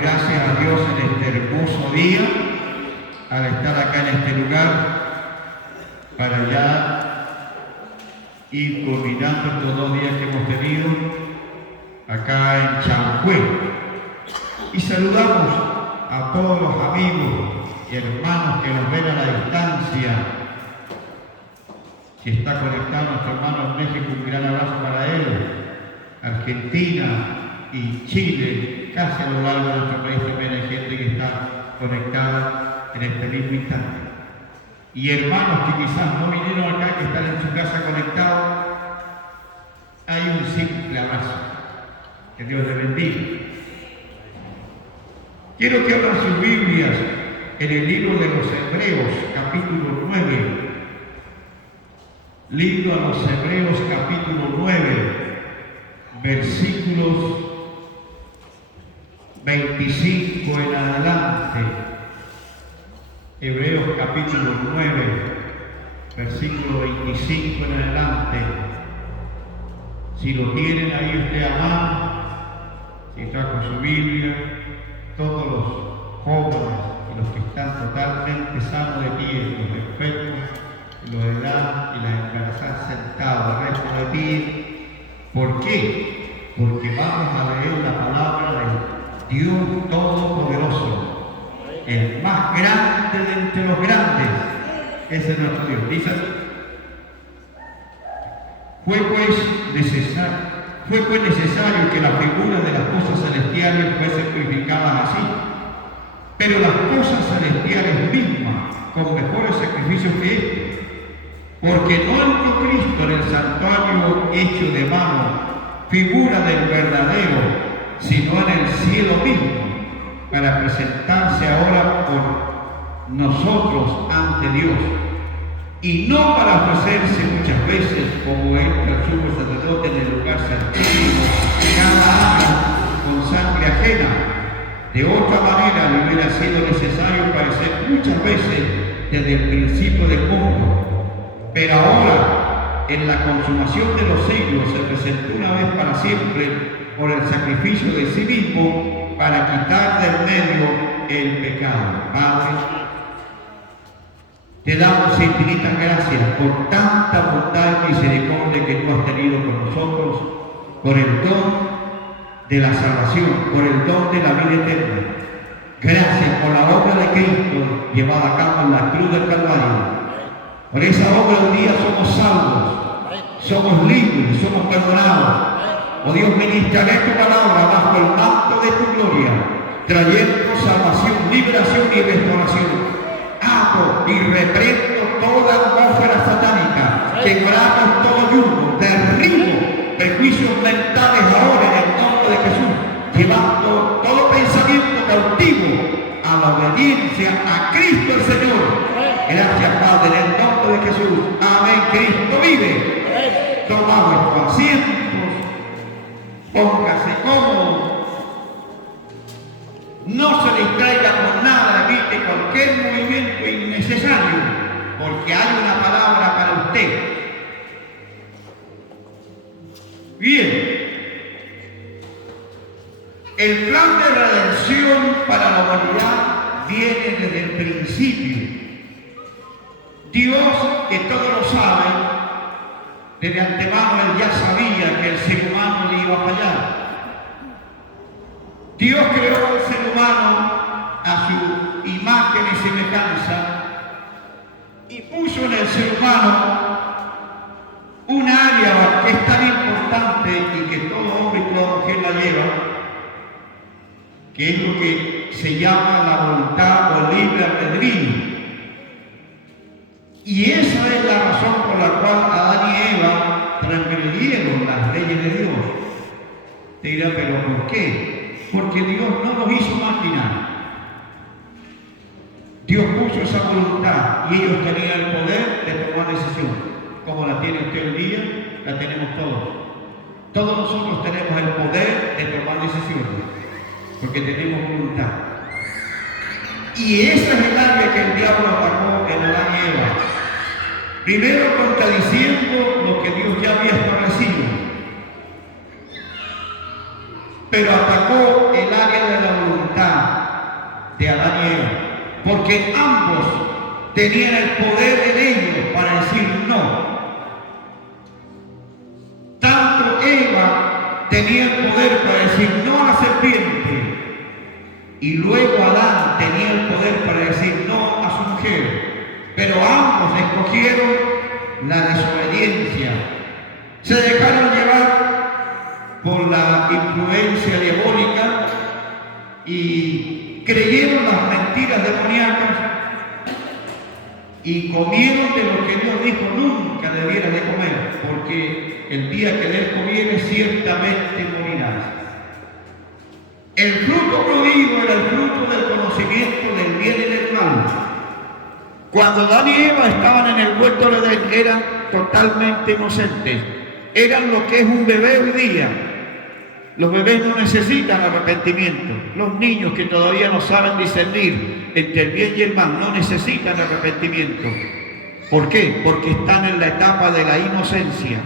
gracias a Dios en este hermoso día, al estar acá en este lugar, para ya ir culminando estos 2 días que hemos tenido acá en Chancué. Y saludamos a todos los amigos y hermanos que nos ven a la distancia. Si está conectado nuestro hermano en México, un gran abrazo para él. Argentina y Chile, casi a lo largo de nuestro país también hay gente que está conectada en este mismo instante. Y hermanos que quizás no vinieron acá, que están en su casa conectados, hay un simple abrazo. Que Dios les bendiga. Quiero que abran sus Biblias en el libro de los Hebreos, capítulo 9. Libro a los Hebreos, capítulo 9, versículos 25 en adelante. Hebreos, capítulo 9, versículo 25 en adelante. Si lo tienen ahí usted a mano, si trajo su Biblia, todos los jóvenes y los que están totalmente sanos de pie, los enfermos, los de edad y las embarazadas sentados, el resto de pie. ¿Por qué? Porque vamos a leer la palabra del Dios Todopoderoso, el más grande de entre los grandes. Ese es nuestro Dios. Dice así: Fue pues necesario que la figura de las cosas celestiales fuese purificada así, pero las cosas celestiales mismas con mejores sacrificios que estos, porque no entró Cristo en el santuario hecho de mano, figura del verdadero, sino en el cielo mismo, para presentarse ahora por nosotros ante Dios, y no para ofrecerse muchas veces como entra el sumo sacerdote en el lugar santísimo cada año con sangre ajena. De otra manera le hubiera sido necesario parecer muchas veces desde el principio del mundo. Pero ahora, en la consumación de los siglos, se presentó una vez para siempre por el sacrificio de sí mismo para quitar del medio el pecado. Padre, te damos infinitas gracias por tanta bondad y misericordia que tú has tenido con nosotros, por el don de la salvación, por el don de la vida eterna. Gracias por la obra de Cristo llevada a cabo en la cruz del Calvario. Por esa obra un día somos salvos, somos libres, somos perdonados. Oh Dios, ministraré tu palabra bajo el manto de tu gloria, trayendo salvación, liberación y restauración. Ato y reprendo toda atmósfera satánica, quebramos todo yugo, derribo prejuicios mentales ahora en el nombre de Jesús, llevando todo pensamiento cautivo a la obediencia a Cristo el Señor. Gracias, Padre, en el nombre de Jesús. Amén. Cristo vive. Toma vuestros asientos. Póngase cómodo. No se distraiga con nada. Evite cualquier movimiento innecesario, porque hay una palabra para usted. Bien. El plan de redención para la humanidad viene desde el principio. Dios, que todo lo sabe, desde antemano Él ya sabía que el ser humano le iba a fallar. Dios creó al ser humano a su imagen y semejanza y puso en el ser humano un área que es tan importante y que todo hombre y toda mujer la lleva, que es lo que se llama la voluntad o libre albedrío. Y esa es la razón por la cual Adán y Eva transgredieron las leyes de Dios. Te dirá, ¿pero por qué? Porque Dios no los hizo máquinas. Dios puso esa voluntad y ellos tenían el poder de tomar decisión. Como la tiene usted hoy día, la tenemos todos. Todos nosotros tenemos el poder de tomar decisiones, porque tenemos voluntad. Y esa es el área que el diablo atacó en Adán y Eva. Primero contradiciendo lo que Dios ya había establecido, pero atacó el área de la voluntad. de Adán y Eva, porque ambos tenían el poder en ellos para decir no. Tanto Eva tenía el poder para decir no a la serpiente, y luego Adán tenía el poder para decir no a su mujer, pero ambos escogieron la desobediencia. Se dejaron llevar por la influencia diabólica y creyeron las mentiras demoníacas y comieron de lo que Dios dijo nunca debieras de comer, porque el día que de él comieres ciertamente morirás. El fruto prohibido era el fruto del conocimiento del bien y del mal. Cuando Adán y Eva estaban en el huerto de Edén, eran totalmente inocentes. Eran lo que es un bebé hoy día. Los bebés no necesitan arrepentimiento. Los niños que todavía no saben discernir entre el bien y el mal no necesitan arrepentimiento. ¿Por qué? Porque están en la etapa de la inocencia.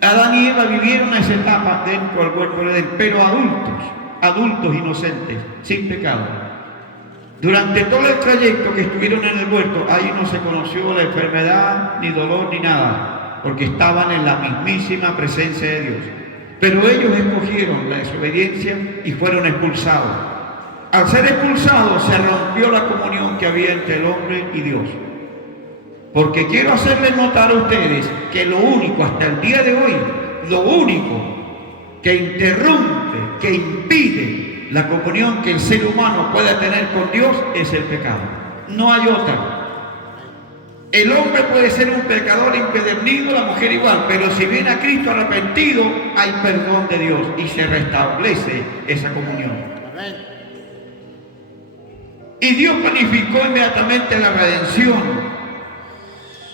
Adán y Eva vivieron esa etapa dentro del huerto de Edén, pero adultos inocentes, sin pecado. Durante todo el trayecto que estuvieron en el huerto, ahí no se conoció la enfermedad, ni dolor, ni nada, porque estaban en la mismísima presencia de Dios. Pero ellos escogieron la desobediencia y fueron expulsados. Al ser expulsados se rompió la comunión que había entre el hombre y Dios. Porque quiero hacerles notar a ustedes que lo único, hasta el día de hoy, lo único que interrumpe, que impide la comunión que el ser humano pueda tener con Dios es el pecado. No hay otra. El hombre puede ser un pecador impedernido, la mujer igual, pero si viene a Cristo arrepentido, hay perdón de Dios y se restablece esa comunión. Y Dios planificó inmediatamente la redención.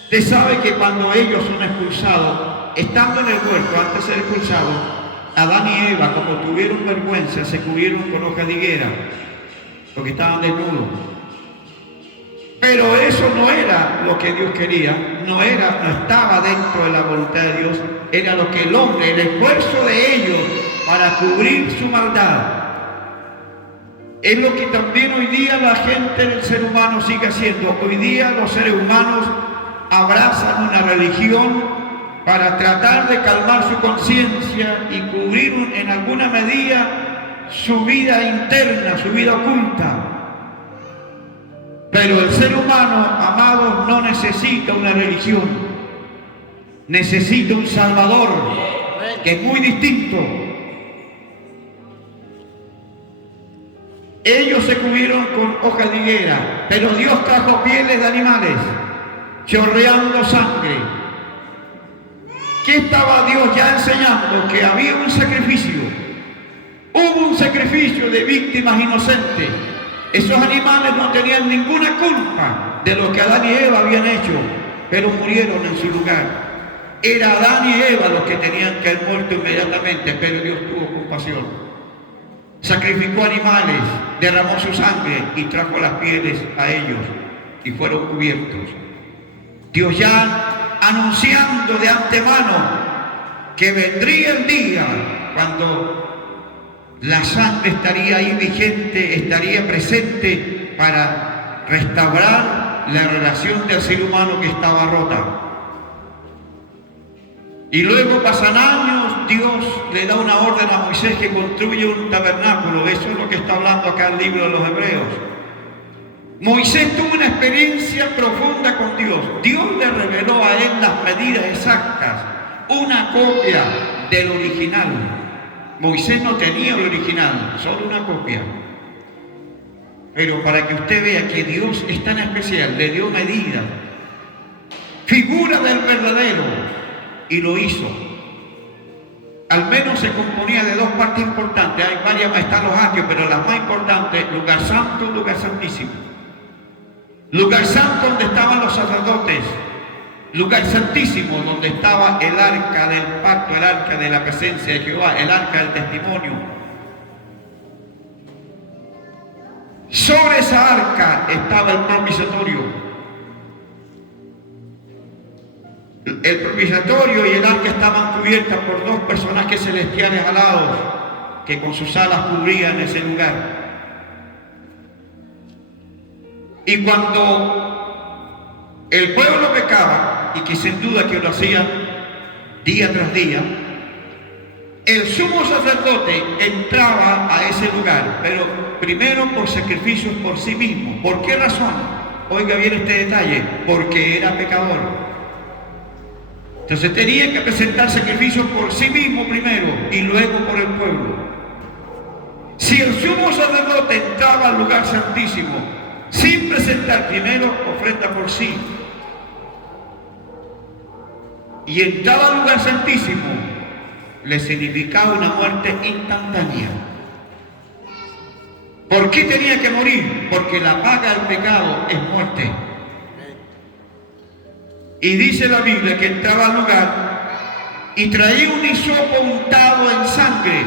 Usted sabe que cuando ellos son expulsados, estando en el huerto antes de ser expulsados, Adán y Eva, como tuvieron vergüenza, se cubrieron con hoja de higuera, porque estaban desnudos. Pero eso no era lo que Dios quería, no estaba dentro de la voluntad de Dios, era lo que el hombre, el esfuerzo de ellos para cubrir su maldad. Es lo que también hoy día la gente del ser humano sigue haciendo. Hoy día los seres humanos abrazan una religión para tratar de calmar su conciencia y cubrir en alguna medida su vida interna, su vida oculta. Pero el ser humano, amados, no necesita una religión, necesita un Salvador, que es muy distinto. Ellos se cubrieron con hojas de higuera, pero Dios trajo pieles de animales, chorreando sangre. ¿Qué estaba Dios ya enseñando? Que había un sacrificio. Hubo un sacrificio de víctimas inocentes. Esos animales no tenían ninguna culpa de lo que Adán y Eva habían hecho, pero murieron en su lugar. Era Adán y Eva los que tenían que haber muerto inmediatamente, pero Dios tuvo compasión. Sacrificó animales, derramó su sangre y trajo las pieles a ellos y fueron cubiertos. Dios ya anunciando de antemano que vendría el día cuando la sangre estaría ahí vigente, estaría presente para restaurar la relación del ser humano que estaba rota. Y luego pasan años, Dios le da una orden a Moisés que construya un tabernáculo. Eso es lo que está hablando acá el libro de los Hebreos. Moisés tuvo una experiencia profunda con Dios. Dios le reveló a él las medidas exactas, una copia del original. Moisés no tenía el original, solo una copia. Pero para que usted vea que Dios es tan especial, le dio medida, figura del verdadero, y lo hizo. Al menos se componía de dos partes importantes. Hay varias más, están los atrios, pero las más importantes, lugar santo y lugar santísimo. Lugar santo donde estaban los sacerdotes, lugar santísimo donde estaba el arca del pacto, el arca de la presencia de Jehová, el arca del testimonio. Sobre esa arca estaba el propiciatorio. El propiciatorio y el arca estaban cubiertas por dos personajes celestiales alados que con sus alas cubrían ese lugar. Y cuando el pueblo pecaba, y que sin duda que lo hacía día tras día, el sumo sacerdote entraba a ese lugar, pero primero por sacrificios por sí mismo. ¿Por qué razón? Oiga bien este detalle, porque era pecador. Entonces tenía que presentar sacrificios por sí mismo primero y luego por el pueblo. Si el sumo sacerdote entraba al lugar santísimo sin presentar primero ofrenda por sí y entraba al lugar santísimo, le significaba una muerte instantánea. ¿Por qué tenía que morir? Porque la paga del pecado es muerte. Y dice la Biblia que entraba al lugar y traía un hisopo untado en sangre,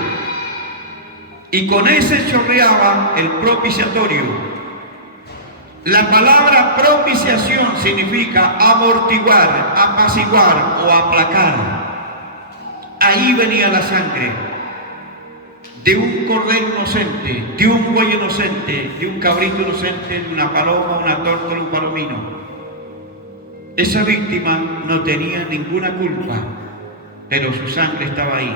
y con ese chorreaba el propiciatorio. La palabra propiciación significa amortiguar, apaciguar o aplacar. Ahí venía la sangre de un cordero inocente, de un buey inocente, de un cabrito inocente, de una paloma, una tórtola, un palomino. Esa víctima no tenía ninguna culpa, pero su sangre estaba ahí.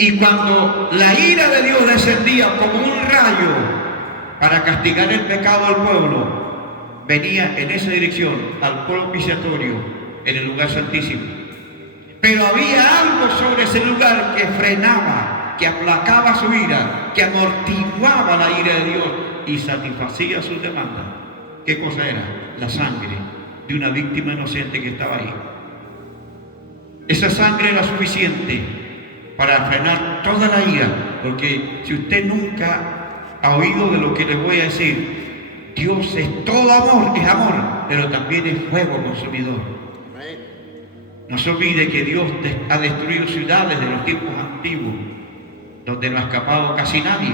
Y cuando la ira de Dios descendía como un rayo para castigar el pecado al pueblo, venía en esa dirección, al propiciatorio, en el lugar santísimo. Pero había algo sobre ese lugar que frenaba, que aplacaba su ira, que amortiguaba la ira de Dios y satisfacía sus demandas. ¿Qué cosa era? La sangre de una víctima inocente que estaba ahí. Esa sangre era suficiente para frenar toda la ira, porque si usted nunca ha oído de lo que les voy a decir, Dios es todo amor, es amor, pero también es fuego consumidor. No se olvide que Dios ha destruido ciudades de los tiempos antiguos, donde no ha escapado casi nadie.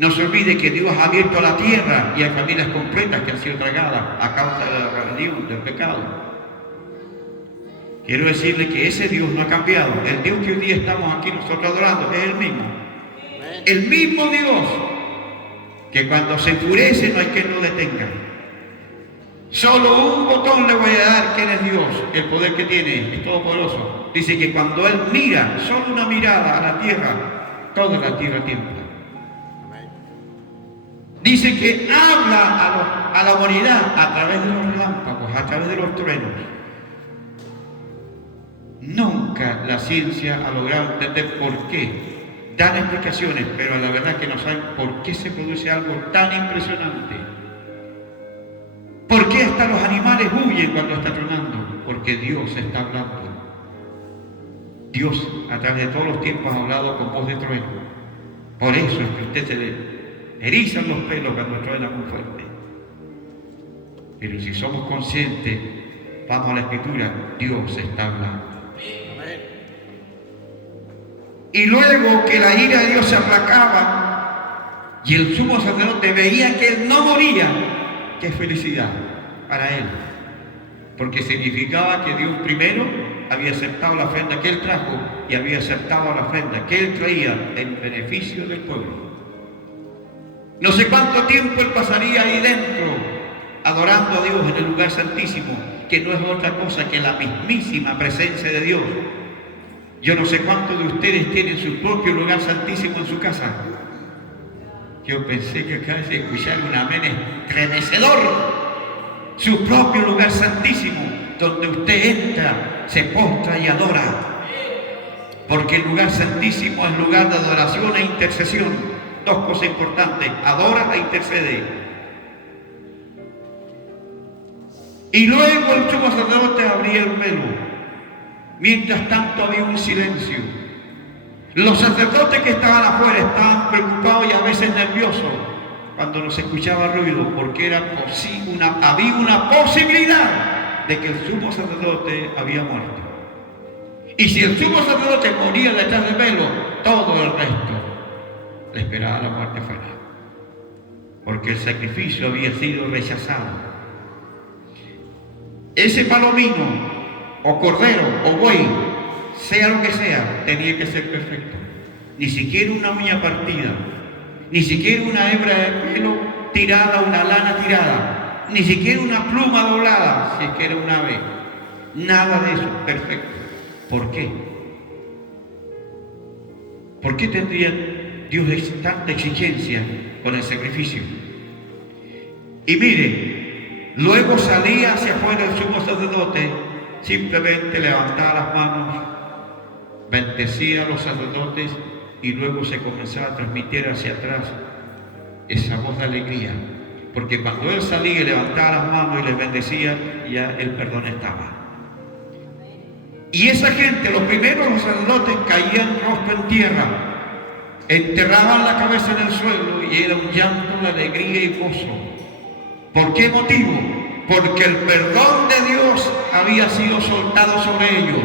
No se olvide que Dios ha abierto la tierra y hay familias completas que han sido tragadas a causa de la rebelión, del pecado. Quiero decirle que ese Dios no ha cambiado. El Dios que hoy día estamos aquí nosotros adorando es el mismo. El mismo Dios que cuando se enfurece no hay quien lo detenga. Solo un botón le voy a dar quién es Dios, el poder que tiene, es todopoderoso. Dice que cuando Él mira, solo una mirada a la tierra, toda la tierra tiembla. Dice que habla a la humanidad a través de los relámpagos, a través de los truenos. Nunca la ciencia ha logrado entender por qué. Dan explicaciones, pero la verdad es que no saben por qué se produce algo tan impresionante. ¿Por qué hasta los animales huyen cuando está tronando? Porque Dios está hablando. Dios a través de todos los tiempos ha hablado con voz de trueno. Por eso es que usted se le erizan los pelos cuando truena muy fuerte. Pero si somos conscientes, vamos a la Escritura, Dios está hablando. Y luego que la ira de Dios se aplacaba y el sumo sacerdote veía que él no moría, qué felicidad para él, porque significaba que Dios primero había aceptado la ofrenda que él trajo y había aceptado la ofrenda que él traía en beneficio del pueblo. No sé cuánto tiempo él pasaría ahí dentro adorando a Dios en el lugar santísimo, que no es otra cosa que la mismísima presencia de Dios. Yo no sé cuántos de ustedes tienen su propio lugar santísimo en su casa. Yo pensé que acá se escuchaba un amén estremecedor. Su propio lugar santísimo, donde usted entra, se postra y adora. Porque el lugar santísimo es lugar de adoración e intercesión. Dos cosas importantes, adora e intercede. Y luego el sumo sacerdote abría el velo. Mientras tanto había un silencio. Los sacerdotes que estaban afuera estaban preocupados y a veces nerviosos cuando no se escuchaba ruido, porque había una posibilidad de que el sumo sacerdote había muerto. Y si el sumo sacerdote moría detrás del velo, todo el resto le esperaba la muerte final, porque el sacrificio había sido rechazado. Ese palomino o cordero o buey, sea lo que sea, tenía que ser perfecto. Ni siquiera una uña partida. ni siquiera una hebra de pelo tirada, una lana tirada, ni siquiera una pluma doblada, si es que era un ave. Nada de eso, perfecto. ¿Por qué? ¿Por qué tendría Dios tanta exigencia con el sacrificio? Y mire, luego salía hacia afuera el sumo sacerdote, simplemente levantaba las manos, bendecía a los sacerdotes y luego se comenzaba a transmitir hacia atrás esa voz de alegría, porque cuando él salía y levantaba las manos y les bendecía, ya el perdón estaba. Y esa gente, los primeros los sacerdotes caían rostro en tierra, enterraban la cabeza en el suelo y era un llanto de alegría y gozo. ¿Por qué motivo? Porque el perdón de Dios había sido soltado sobre ellos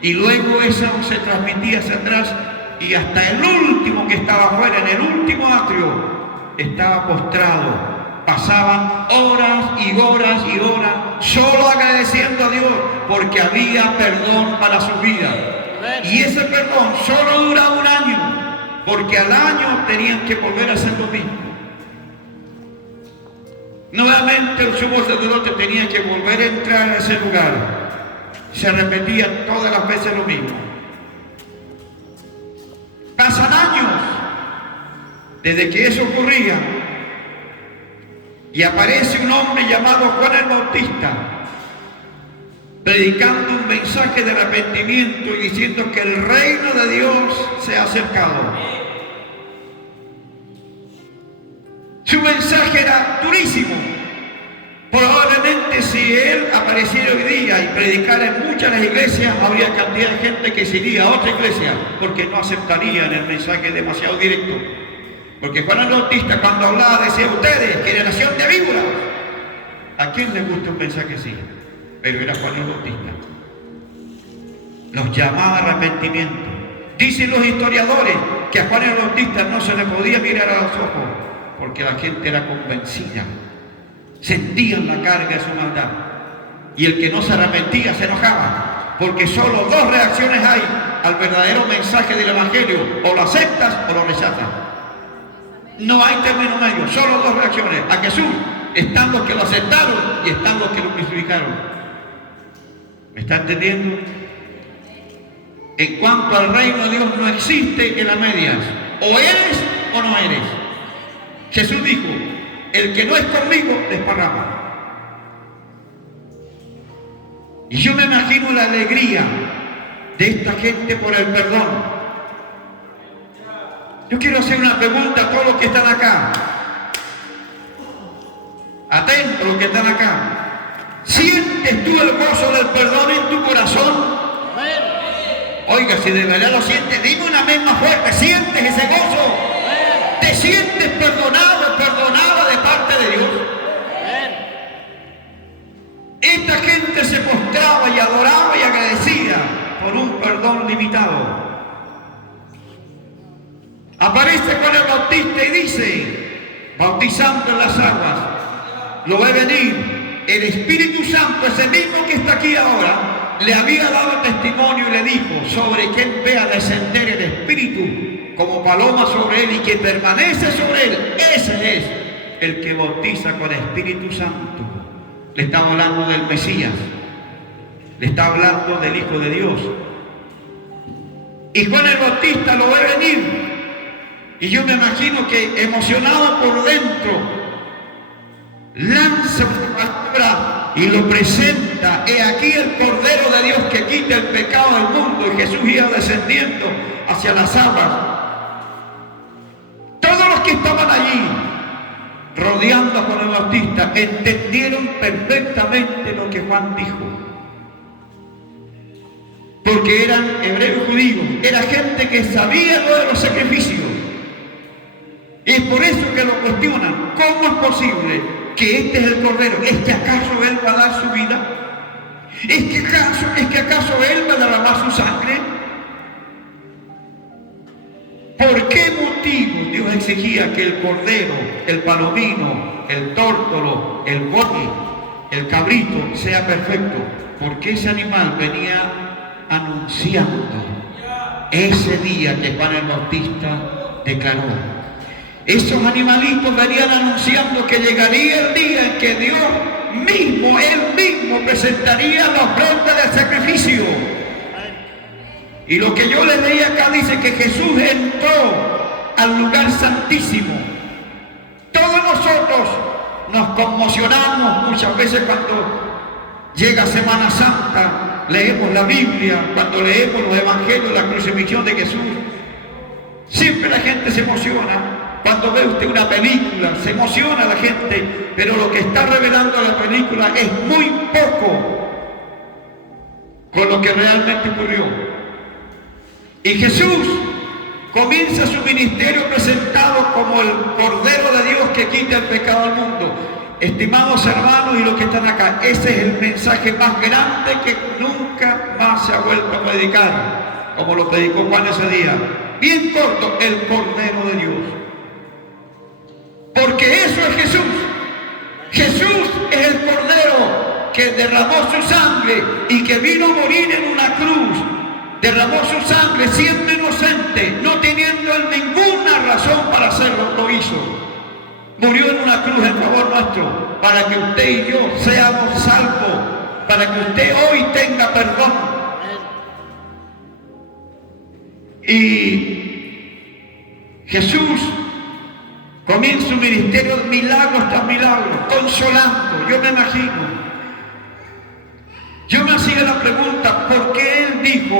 y luego eso se transmitía hacia atrás y hasta el último que estaba afuera, en el último atrio, estaba postrado. Pasaban horas y horas y horas solo agradeciendo a Dios porque había perdón para su vida. Y ese perdón solo dura un año, porque al año tenían que volver a hacer lo mismo. Nuevamente el sumo sacerdote tenía que volver a entrar a ese lugar. Se repetía todas las veces lo mismo. Pasan años desde que eso ocurría y aparece un hombre llamado Juan el Bautista predicando un mensaje de arrepentimiento y diciendo que el reino de Dios se ha acercado. Su mensaje era durísimo. Probablemente si él apareciera hoy día y predicara en muchas de las iglesias, habría cantidad de gente que se iría a otra iglesia porque no aceptarían el mensaje demasiado directo. Porque Juan el Bautista cuando hablaba decía: ustedes, generación de víboras. ¿A quién le gusta un mensaje así? Pero era Juan el Bautista. Los llamaba a arrepentimiento. Dicen los historiadores que a Juan el Bautista no se le podía mirar a los ojos porque la gente era convencida. Sentían la carga de su maldad. Y el que no se arrepentía se enojaba. Porque solo dos reacciones hay al verdadero mensaje del Evangelio: o lo aceptas o lo rechazas. No hay término medio, solo dos reacciones. A Jesús están los que lo aceptaron y están los que lo crucificaron. ¿Me está entendiendo? En cuanto al reino de Dios no existe en las medias. O eres o no eres. Jesús dijo: el que no es conmigo desparrama. Y yo me imagino la alegría de esta gente por el perdón. Yo quiero hacer una pregunta a todos los que están acá. Atentos los que están acá. ¿Sientes tú el gozo del perdón en tu corazón? Oiga, si de verdad lo sientes, dime una vez más fuerte. ¿Sientes ese gozo? ¿Te sientes perdonado, perdonada de parte de Dios? Esta gente se postraba y adoraba y agradecía por un perdón limitado. Aparece Juan el Bautista y dice, bautizando en las aguas, lo ve venir el Espíritu Santo, ese mismo que está aquí ahora, le había dado testimonio y le dijo: sobre quien vea descender el Espíritu como paloma sobre él y que permanece sobre él, ese es el que bautiza con Espíritu Santo. Le estaba hablando del Mesías, le está hablando del Hijo de Dios. Y Juan el Bautista lo ve venir. Y yo me imagino que emocionado por dentro, lanza una palabra y lo presenta. He aquí el Cordero de Dios que quita el pecado del mundo. Y Jesús iba descendiendo hacia las aguas. Todos los que estaban allí, rodeando a Juan el Bautista, entendieron perfectamente lo que Juan dijo. Porque eran hebreos judíos, era gente que sabía lo de los sacrificios. Y es por eso que lo cuestionan. ¿Cómo es posible que este es el Cordero? ¿Es que acaso Él va a dar su vida? ¿Es que acaso Él va a derramar su sangre? ¿Por qué motivo Dios exigía que el cordero, el palomino, el tórtolo, el boi, el cabrito sea perfecto? Porque ese animal venía anunciando ese día que Juan el Bautista declaró. Esos animalitos venían anunciando que llegaría el día en que Dios mismo, Él mismo, presentaría la ofrenda del sacrificio. Y lo que yo les leí acá dice que Jesús entró al lugar santísimo. Todos nosotros nos conmocionamos muchas veces cuando llega Semana Santa, leemos la Biblia, cuando leemos los evangelios, la crucifixión de Jesús. Siempre la gente se emociona. Cuando ve usted una película, se emociona la gente, pero lo que está revelando la película es muy poco con lo que realmente ocurrió. Y Jesús comienza su ministerio presentado como el Cordero de Dios que quita el pecado al mundo. Estimados hermanos y los que están acá, ese es el mensaje más grande que nunca más se ha vuelto a predicar, como lo predicó Juan ese día. Bien corto, el Cordero de Dios. Porque eso es Jesús. Jesús es el Cordero que derramó su sangre y que vino a morir en una cruz. Derramó su sangre siendo inocente, no teniendo él ninguna razón para hacerlo, lo hizo. Murió en una cruz en favor nuestro, para que usted y yo seamos salvos, para que usted hoy tenga perdón. Y Jesús comienza un ministerio de milagros tras milagros, consolando. Yo me imagino. Yo me hacía la pregunta, ¿por qué Él dijo,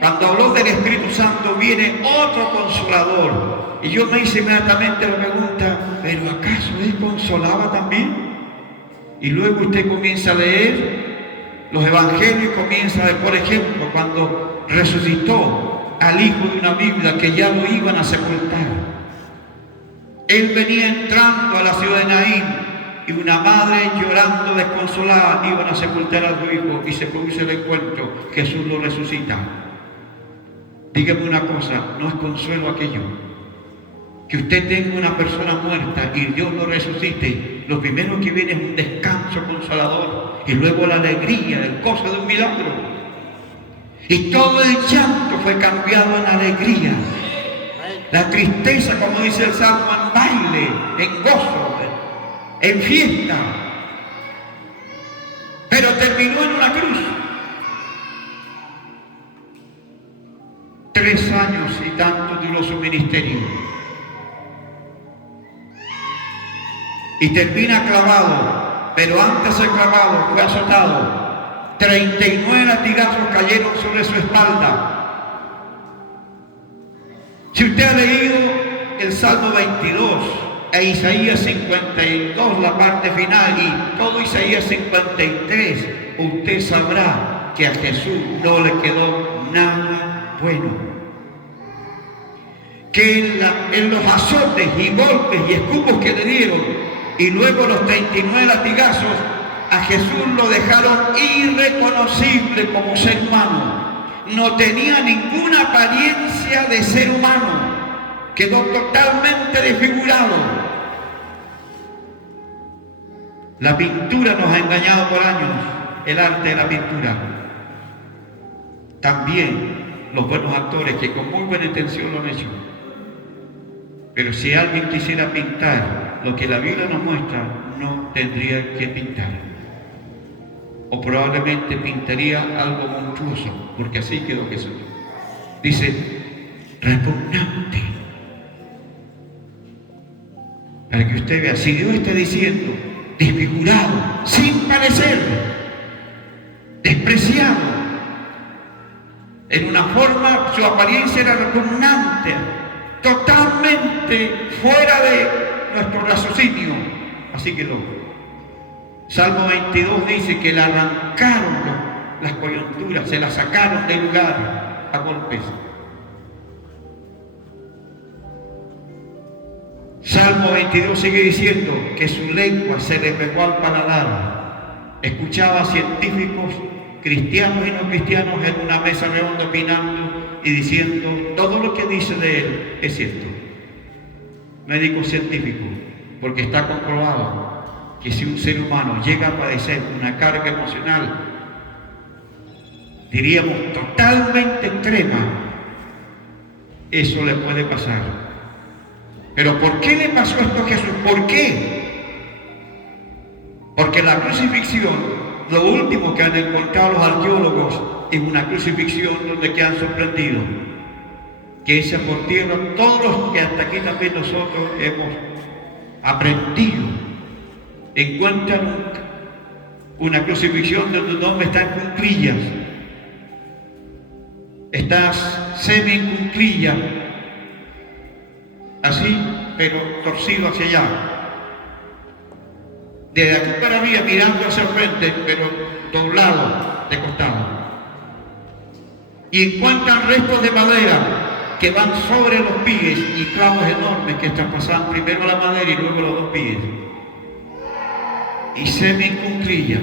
cuando habló del Espíritu Santo, viene otro consolador? Y yo me hice inmediatamente la pregunta, ¿pero acaso Él consolaba también? Y luego usted comienza a leer los evangelios y comienza a ver, por ejemplo, cuando resucitó al hijo de una viuda que ya lo iban a sepultar. Él venía entrando a la ciudad de Naín y una madre llorando desconsolada iban a sepultar a su hijo y se produce el encuentro. Jesús lo resucita. Dígame una cosa, no es consuelo aquello. Que usted tenga una persona muerta y Dios lo resucite, lo primero que viene es un descanso consolador y luego la alegría, el gozo de un milagro. Y todo el llanto fue cambiado en alegría. La tristeza, como dice el Salmo, en baile, en gozo, en fiesta. Pero terminó en una cruz. 3 años y tanto duró su ministerio. Y termina clavado, pero antes de clavado fue azotado. 39 latigazos cayeron sobre su espalda. Si usted ha leído el Salmo 22 e Isaías 52, la parte final, y todo Isaías 53, usted sabrá que a Jesús no le quedó nada bueno. Que en los azotes y golpes y escupos que le dieron, y luego los 39 latigazos, a Jesús lo dejaron irreconocible como ser humano. No tenía ninguna apariencia de ser humano. Quedó totalmente desfigurado. La pintura nos ha engañado por años, el arte de la pintura. También los buenos actores que con muy buena intención lo han hecho. Pero si alguien quisiera pintar lo que la Biblia nos muestra, no tendría que pintar. O probablemente pintaría algo monstruoso, porque así quedó Jesús. Dice, repugnante. Para que usted vea, si Dios está diciendo, desfigurado, sin parecer, despreciado, en una forma, su apariencia era repugnante, totalmente fuera de nuestro raciocinio. Así quedó. Salmo 22 dice que le arrancaron las coyunturas, se las sacaron del lugar a golpes. Salmo 22 sigue diciendo que su lengua se le pegó al paladar. Escuchaba a científicos, cristianos y no cristianos, en una mesa redonda opinando y diciendo todo lo que dice de él es cierto. Médico científico, porque está comprobado que si un ser humano llega a padecer una carga emocional, diríamos totalmente extrema, eso le puede pasar. Pero ¿por qué le pasó esto a Jesús? ¿Por qué? Porque la crucifixión, lo último que han encontrado los arqueólogos es una crucifixión donde quedan sorprendidos, que esa por tierra, todos los que hasta aquí también nosotros hemos aprendido, encuentran una crucifixión donde un hombre está en cuclillas, estás semi en cuclillas, así, pero torcido hacia allá. Desde aquí para arriba mirando hacia el frente, pero doblado de costado. Y encuentran restos de madera que van sobre los pies y clavos enormes que están pasando primero la madera y luego los dos pies. Y semi en cuclillas.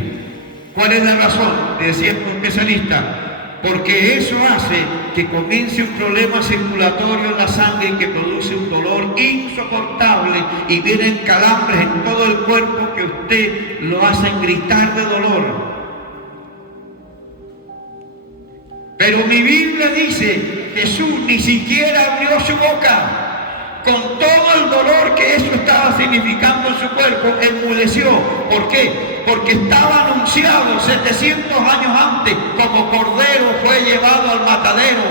¿Cuál es la razón? Decía un especialista. Porque eso hace que comience un problema circulatorio en la sangre que produce un dolor insoportable y vienen calambres en todo el cuerpo que usted lo hacen gritar de dolor. Pero mi Biblia dice, Jesús ni siquiera abrió su boca. Con todo el dolor que eso estaba significando en su cuerpo, enmudeció. ¿Por qué? Porque estaba anunciado 700 años antes, como cordero fue llevado al matadero.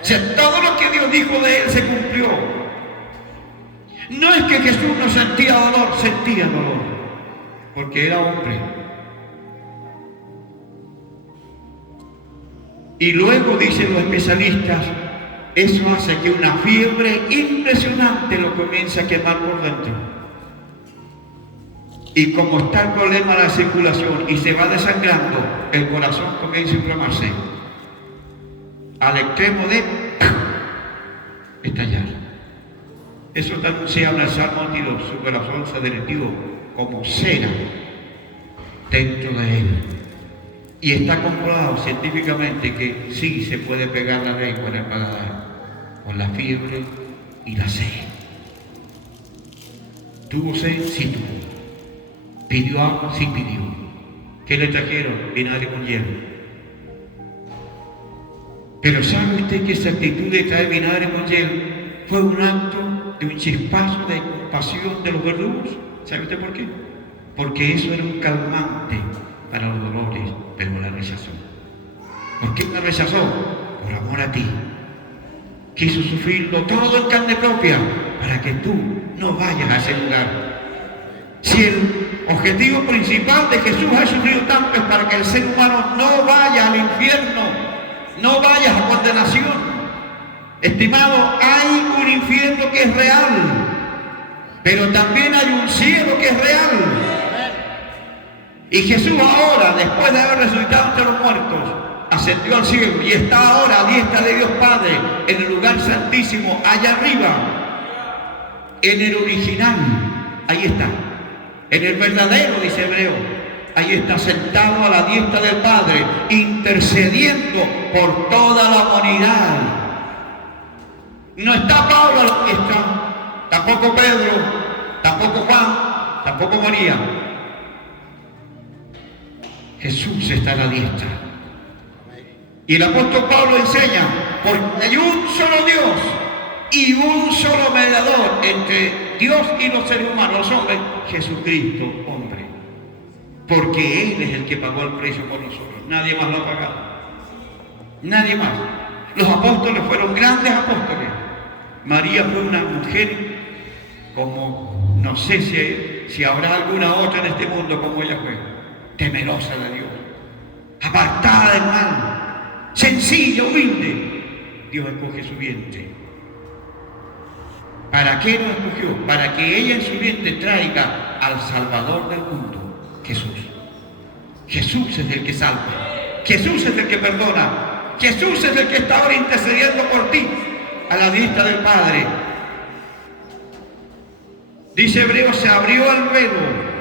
O sea, todo lo que Dios dijo de él se cumplió. No es que Jesús no sentía dolor, porque era hombre. Y luego, dicen los especialistas, eso hace que una fiebre impresionante lo comience a quemar por dentro. Y como está el problema de la circulación y se va desangrando, el corazón comienza a inflamarse al extremo de estallar. Eso está anunciado en el Salmo 22. Su corazón se derretió como cera dentro de él. Y está comprobado científicamente que sí se puede pegar la lengua en el paladar con la fiebre y la sed. ¿Tuvo sed? Sí tuvo. ¿Pidió agua? Sí pidió. ¿Qué le trajeron? Vinagre con hielo. Pero ¿sabe usted que esa actitud de traer vinagre con hielo fue un acto de un chispazo de compasión de los verdugos? ¿Sabe usted por qué? Porque eso era un calmante para los dolores, pero la rechazó. ¿Por qué la rechazó? Por amor a ti. Quiso sufrirlo todo en carne propia para que tú no vayas a ese lugar. Si el objetivo principal de Jesús ha sufrido tanto es para que el ser humano no vaya al infierno, no vaya a condenación. Estimado, hay un infierno que es real, pero también hay un cielo que es real. Y Jesús ahora, después de haber resucitado entre los muertos, ascendió al cielo y está ahora a diestra de Dios Padre, en el lugar santísimo, allá arriba, en el original. Ahí está. En el verdadero, dice Hebreo, ahí está sentado a la diestra del Padre, intercediendo por toda la humanidad. No está Pablo a la diestra, tampoco Pedro, tampoco Juan, tampoco María. Jesús está a la diestra. Y el apóstol Pablo enseña, porque hay un solo Dios y un solo mediador entre Dios y los seres humanos, los hombres, Jesucristo, hombre. Porque Él es el que pagó el precio por nosotros. Nadie más lo ha pagado. Nadie más. Los apóstoles fueron grandes apóstoles. María fue una mujer como, no sé si habrá alguna otra en este mundo como ella fue. Temerosa de Dios. Apartada del mal. Sencilla, humilde. Dios escoge su vientre. ¿Para qué nos escogió? Para que ella en su vientre traiga al Salvador del mundo, Jesús. Jesús es el que salva. Jesús es el que perdona. Jesús es el que está ahora intercediendo por ti a la diestra del Padre. Dice Hebreo, se abrió el velo.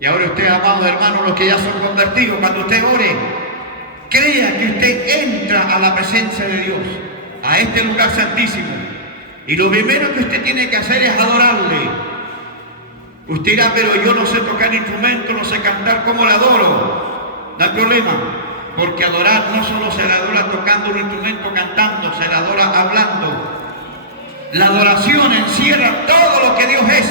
Y ahora usted, amados hermanos, los que ya son convertidos, cuando usted ore, crea que usted entra a la presencia de Dios, a este lugar santísimo. Y lo primero que usted tiene que hacer es adorarle. Usted dirá, pero yo no sé tocar instrumento, no sé cantar, ¿cómo le adoro? No hay problema, porque adorar no solo se le adora tocando un instrumento, cantando, se le adora hablando. La adoración encierra todo lo que Dios es.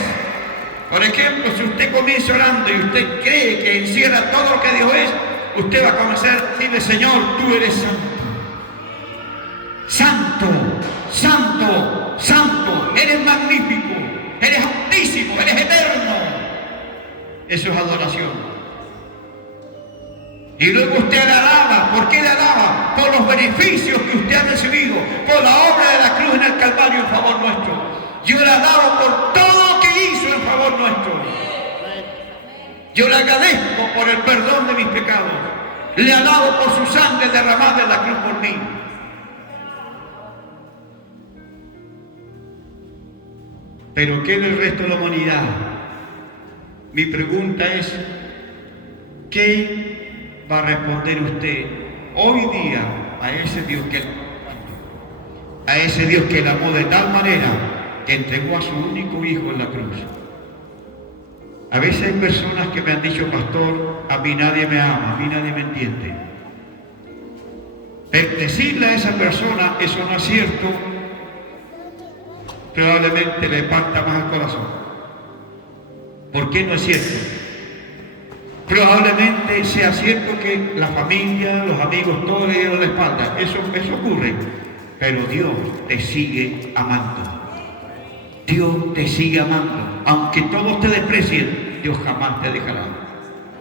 Por ejemplo, si usted comienza orando y usted cree que encierra todo lo que Dios es, usted va a comenzar a decirle: Señor, tú eres santo. Santo, santo, santo. Eres magnífico, eres altísimo, eres eterno. Eso es adoración. Y luego usted le alaba. ¿Por qué le alaba? Por los beneficios que usted ha recibido, por la obra de la cruz en el Calvario en favor nuestro. Yo le alabo por todo lo que hizo en favor nuestro. Yo le agradezco por el perdón de mis pecados. Le alabo por su sangre derramada en la cruz por mí. Pero ¿qué del resto de la humanidad? Mi pregunta es: ¿qué va a responder usted hoy día a ese Dios que le amó de tal manera que entregó a su único hijo en la cruz? A veces hay personas que me han dicho: pastor, a mí nadie me ama, a mí nadie me entiende. Decirle a esa persona eso no es cierto, probablemente le parta más el corazón. ¿Por qué no es cierto? Probablemente sea cierto que la familia, los amigos, todos le dieron la espalda. Eso ocurre. Pero Dios te sigue amando. Dios te sigue amando. Aunque todos te desprecien, Dios jamás te dejará.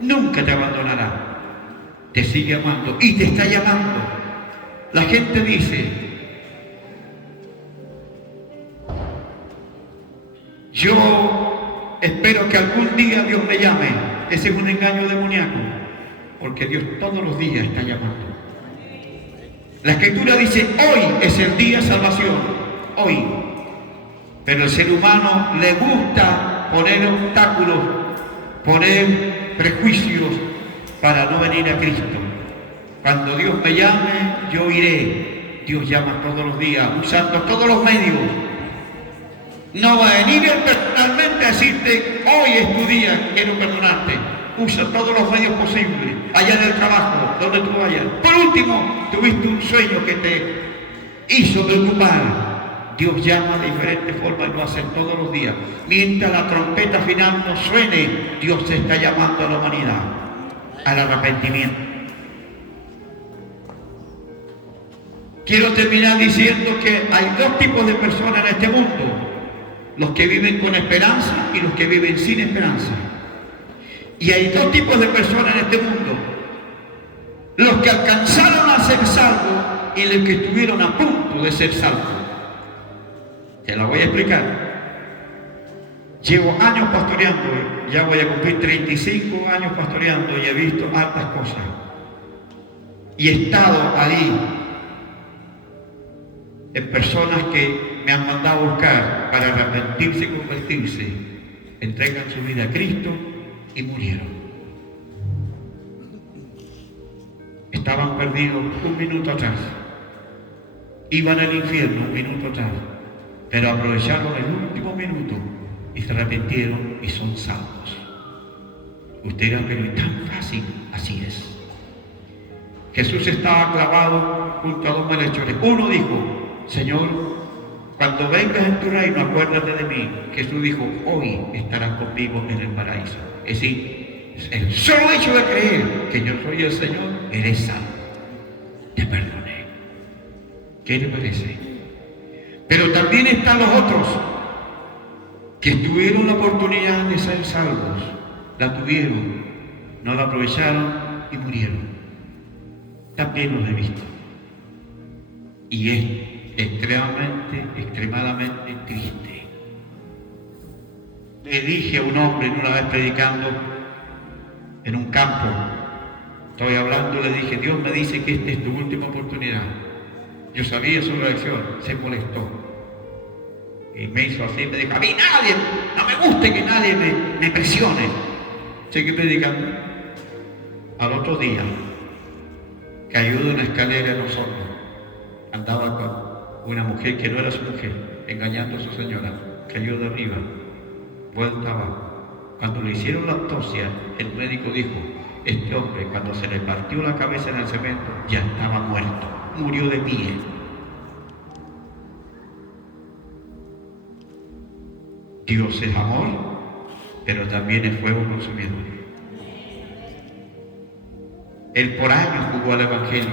Nunca te abandonará. Te sigue amando y te está llamando. La gente dice: yo espero que algún día Dios me llame. Ese es un engaño demoníaco, porque Dios todos los días está llamando. La Escritura dice: hoy es el día de salvación, hoy. Pero el ser humano le gusta poner obstáculos, poner prejuicios para no venir a Cristo. Cuando Dios me llame, yo iré. Dios llama todos los días, usando todos los medios. No va a venir Él personalmente a decirte: hoy es tu día, quiero perdonarte. Usa todos los medios posibles, allá en el trabajo, donde tú vayas. Por último, tuviste un sueño que te hizo preocupar. Dios llama de diferentes formas y lo hace todos los días. Mientras la trompeta final no suene, Dios se está llamando a la humanidad al arrepentimiento. Quiero terminar diciendo que hay dos tipos de personas en este mundo: los que viven con esperanza y los que viven sin esperanza. Y hay dos tipos de personas en este mundo: los que alcanzaron a ser salvos y los que estuvieron a punto de ser salvos. Te la voy a explicar. Llevo años pastoreando, ya voy a cumplir 35 años pastoreando y he visto hartas cosas. Y he estado ahí en personas que me han mandado a buscar para arrepentirse y convertirse, entregan su vida a Cristo y murieron. Estaban perdidos un minuto atrás, iban al infierno un minuto atrás, pero aprovecharon el último minuto y se arrepintieron y son salvos. Usted dirá: pero es tan fácil. Así es. Jesús estaba clavado junto a dos malhechores. Uno dijo: Señor, cuando vengas en tu reino, acuérdate de mí. Jesús dijo: hoy estarás conmigo en el paraíso. Es decir, el solo hecho de creer que yo soy el Señor, eres salvo. Te perdoné. ¿Qué le parece? Pero también están los otros que tuvieron la oportunidad de ser salvos. La tuvieron, no la aprovecharon y murieron. También los he visto. Y es extremadamente triste. Le dije a un hombre una vez predicando en un campo, estoy hablando, le dije: Dios me dice que esta es tu última oportunidad. Yo sabía su reacción, se molestó y me hizo así, me dijo: a mí nadie, no me gusta que nadie me presione. Seguí predicando. Al otro día cayó de una escalera en los hombros, andaba con una mujer que no era su mujer, engañando a su señora, cayó de arriba, vuelta abajo. Cuando le hicieron la autopsia, el médico dijo: este hombre, cuando se le partió la cabeza en el cemento, ya estaba muerto, murió de pie. Dios es amor, pero también es fuego consumidor. Él por años jugó al Evangelio,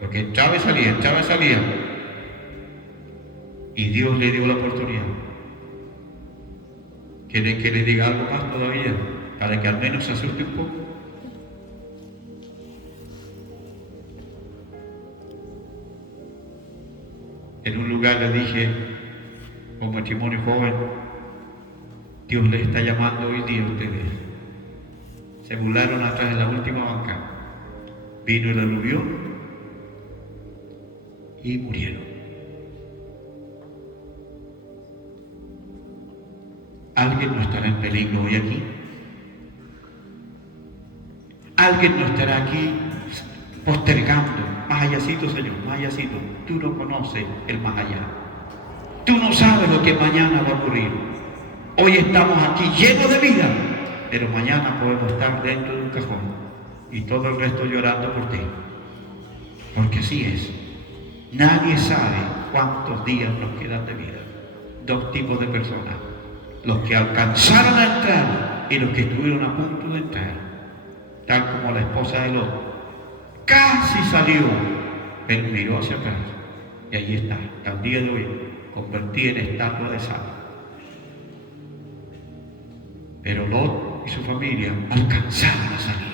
porque entraba y salía. Y Dios le dio la oportunidad. ¿Quieren que le diga algo más todavía? Para que al menos se asuste un poco. En un lugar le dije, con matrimonio joven, Dios les está llamando hoy día a ustedes. Se burlaron atrás de la última banca. Vino el aluvión y murieron. ¿Alguien no estará en peligro hoy aquí? ¿Alguien no estará aquí postergando? Más allácito, Señor, más allácito. Tú no conoces el más allá. Tú no sabes lo que mañana va a ocurrir. Hoy estamos aquí llenos de vida, pero mañana podemos estar dentro de un cajón y todo el resto llorando por ti. Porque así es. Nadie sabe cuántos días nos quedan de vida. Dos tipos de personas: los que alcanzaron a entrar y los que estuvieron a punto de entrar, tal como la esposa de Lot. Casi salió, pero miró hacia atrás y ahí está, hasta el día de hoy, convertida en estatua de sal. Pero Lot y su familia alcanzaron a salir.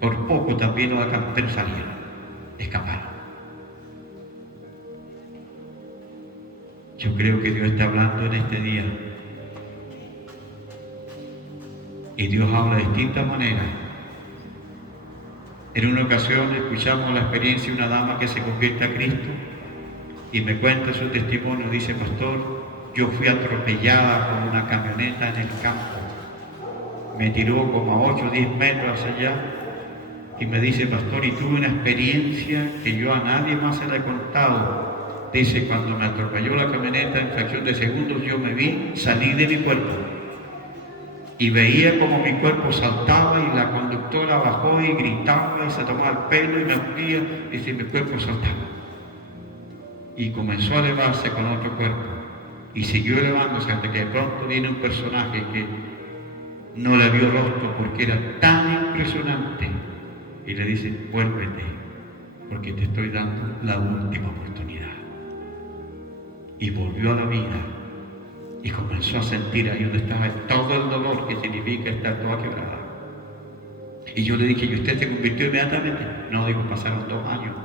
Por poco también los alcanzaron, pero salieron, escaparon. Yo creo que Dios está hablando en este día. Y Dios habla de distintas maneras. En una ocasión escuchamos la experiencia de una dama que se convierte a Cristo y me cuenta su testimonio. Dice: pastor, yo fui atropellada por una camioneta en el campo. Me tiró como a 8 o 10 metros hacia allá y me dice: pastor, y tuve una experiencia que yo a nadie más se la he contado. Dice: cuando me atropelló la camioneta, en fracción de segundos yo me vi salir de mi cuerpo. Y veía como mi cuerpo saltaba y la conductora bajó y gritaba y se tomaba el pelo y me movía y si mi cuerpo saltaba. Y comenzó a elevarse con otro cuerpo y siguió elevándose hasta que de pronto viene un personaje que no le vio rostro porque era tan impresionante y le dice: vuélvete porque te estoy dando la última oportunidad. Y volvió a la vida. Y comenzó a sentir ahí donde estaba todo el dolor que significa estar toda quebrada. Y yo le dije: ¿y usted se convirtió inmediatamente? No, digo, pasaron 2 años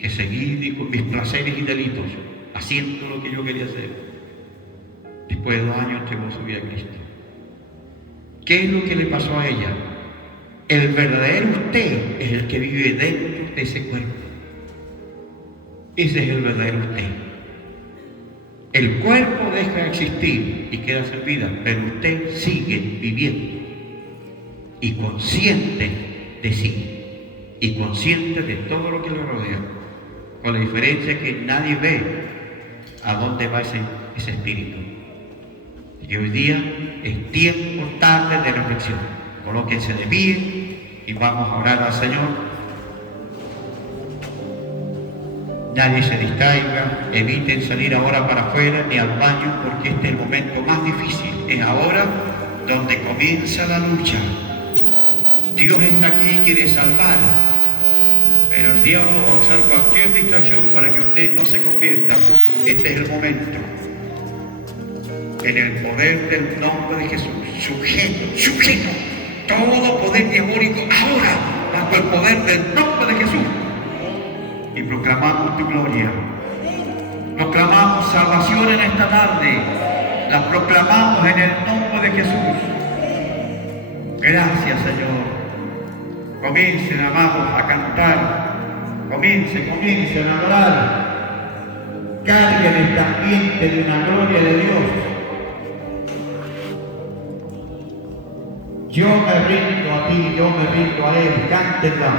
que seguí con mis placeres y delitos, haciendo lo que yo quería hacer. Después de 2 años entregó su vida a Cristo. ¿Qué es lo que le pasó a ella? El verdadero usted es el que vive dentro de ese cuerpo. Ese es el verdadero usted. El cuerpo deja de existir y queda sin vida, pero usted sigue viviendo y consciente de sí y consciente de todo lo que lo rodea, con la diferencia que nadie ve a dónde va ese espíritu. Y hoy día es tiempo tarde de reflexión. Colóquense de pie y vamos a orar al Señor. Nadie se distraiga, eviten salir ahora para afuera ni al baño, porque este es el momento más difícil. Es ahora donde comienza la lucha. Dios está aquí y quiere salvar, pero el diablo va a usar cualquier distracción para que usted no se convierta. Este es el momento. En el poder del nombre de Jesús, sujeto todo poder diabólico ahora bajo el poder del nombre de Jesús. Y proclamamos tu gloria, proclamamos salvación en esta tarde, la proclamamos en el nombre de Jesús. Gracias, Señor. Comiencen, amados, a cantar, comiencen a adorar, carguen este ambiente de una gloria de Dios. Yo me rindo a ti, yo me rindo a Él, cántenla.